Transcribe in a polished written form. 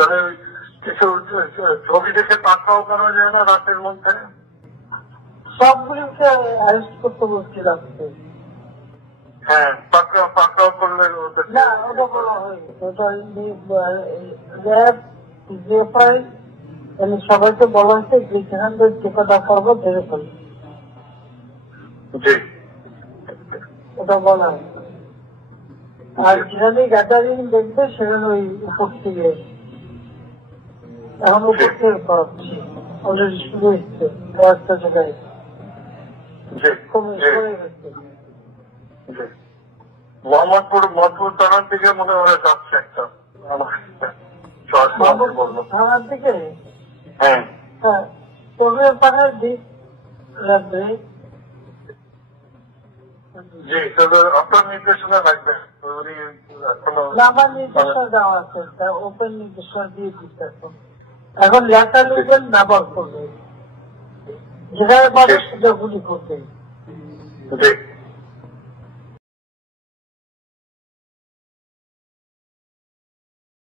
তাহলে কিছু ছবি দেখে পাকড়াও করা যায় না রাতের মধ্যে? সবগুলিকে অ্যারেস্ট করতে বলছি রাখতে। হ্যাঁ, পাকড়াও করলে না, ওটা বলা হয়নি। ওটা র্যাব জিএফআই সবাইকে বলা হয়েছে যেখান থেকে টিকাটা করবো ধরে ফেলবে। জি, ওটা বলা হয়েছে। আর যেখানে গ্যাদারিং দেখবে সেখানে ওই উপর থেকে এখন উপর থেকে পাচ্ছি অলরেডি শুরু হচ্ছে কয়েকটা জায়গায় কমে গেছে। মোহাম্মদপুর থানার দিকে মনে হয় যাচ্ছে একটা থানার দিকে। হ্যাঁ হ্যাঁ, তবে পাহাড় দিক লাগবে। জি, আপনার নির্দেশনা লাগবে। আমার নির্দেশনা দেওয়া আছে, ওপেন নির্দেশনা দিয়ে দিচ্ছে। এখন লেখা লিখবেন ব্যবহার করবে, যেখানে পাবে সেটা গুলি করবে।